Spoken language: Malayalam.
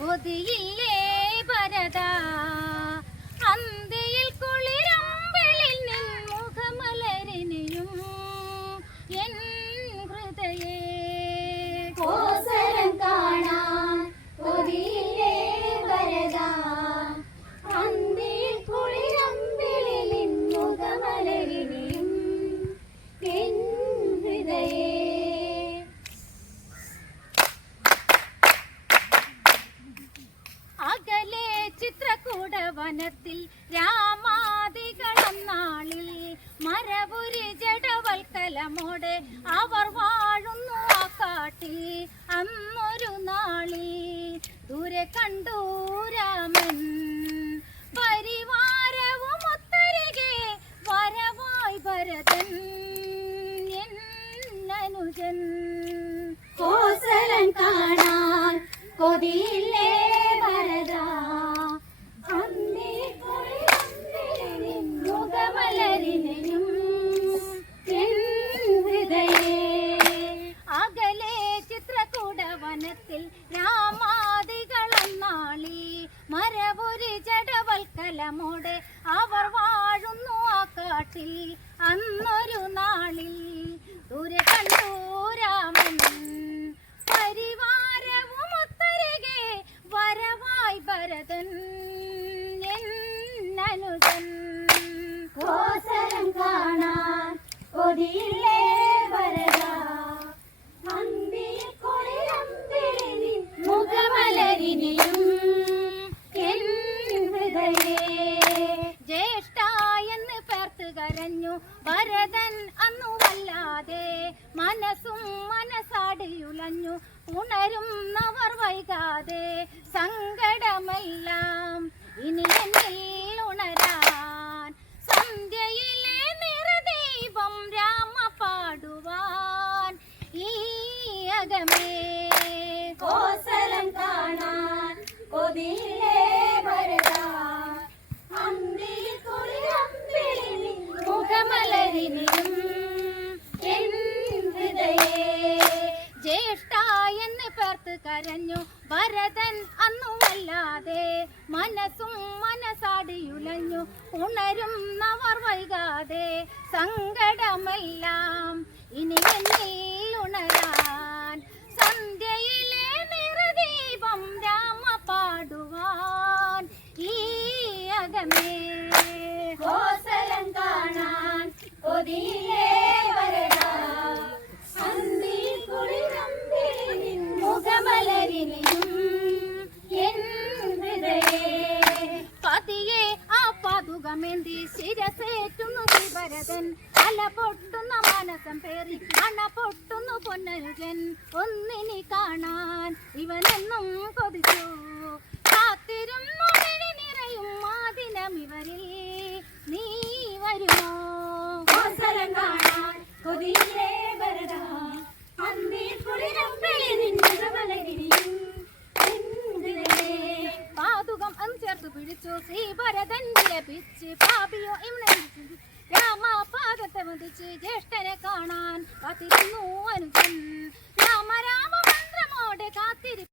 பொதியில்லே பரதா വനത്തിൽ രാമാദികളന്നാളിൽ മരപുരി ജഡവൽക്കലമോടെ അവർ വാഴുന്നു ആ കാട്ടിൽ. അന്നൊരു നാളിൽ ദൂരെ കണ്ടു രാമൻ. പരിവാരവും ഒത്തരികെ വരവായി ഭരതൻ. എന്നനുജൻ കോസലൻ കാണാൻ കൊതിയില്ലേ മരപുരി ജഡവൽക്കലമോടെ അവർ വാഴുന്നു ആ കാട്ടിൽ. അന്നൊരു നാളിൽ ദൂരെ കണ്ടു രാമൻ പരിവാരവും ഒത്തരികെ വരവായി ഭരതൻ എന്നനുജൻ കോസരം കാണാൻ കൊതിയില്ലേ വരദാ അന്തിയിൽ കുളിരമ്പിളിലിൻ മുഖമലരിനിയും എൻ ഹൃദയേ ജ്യേഷ്ഠ എന്ന് പേർത്ത് കരഞ്ഞു ഭരതൻ അന്നു വല്ലാതെ മനസ്സും മനസ്സാടിയുലഞ്ഞു ഉണരും ഉണരുന്നവർ വൈകാതെ സങ്കടമെല്ലാം ഇനി എന്നിൽ ഉണരാൻ സന്ധ്യയിലെ നിറദൈവം രാമ പാടുവാൻ ഈ അകമേ കോസലം കാണാൻ കൊതിയില്ലേ എന്ന് പേർത്ത് കരഞ്ഞു. ഭരതൻ അന്നു വല്ലാതെ മനസ്സും മനസാടിയുലഞ്ഞു ഉണരുന്നവർ വൈകാതെ സങ്കടമെല്ലാം ഇനി എന്നിൽ ഉണരാൻ. സന്ധ്യയിലെ നിറദീപം രാമ പാടുവാൻ. ഈ അകമേ കോസലം കാണാൻ. കൊതിയില്ലേ പാതുകമേന്തി ശിരസേറ്റുന്നു ഭരതൻ അല പൊട്ടുന്ന മനസം പേറി അണ പൊട്ടുന്നു പൊന്നരുകൻ. ഒന്നിനി കാണാൻ ഇവനെന്നും കൊതിച്ചു. പിടിച്ചു ശ്രീഭരതൻ വിലപിച്ച് പാപിയോ ഇവനെ രാമ പാദത്തെ വധിച്ച് ജ്യേഷ്ഠനെ കാണാൻ കാത്തിരുന്നു അനുജൻ. രാമ രാമ മന്ത്രമോടെ കാത്തിരി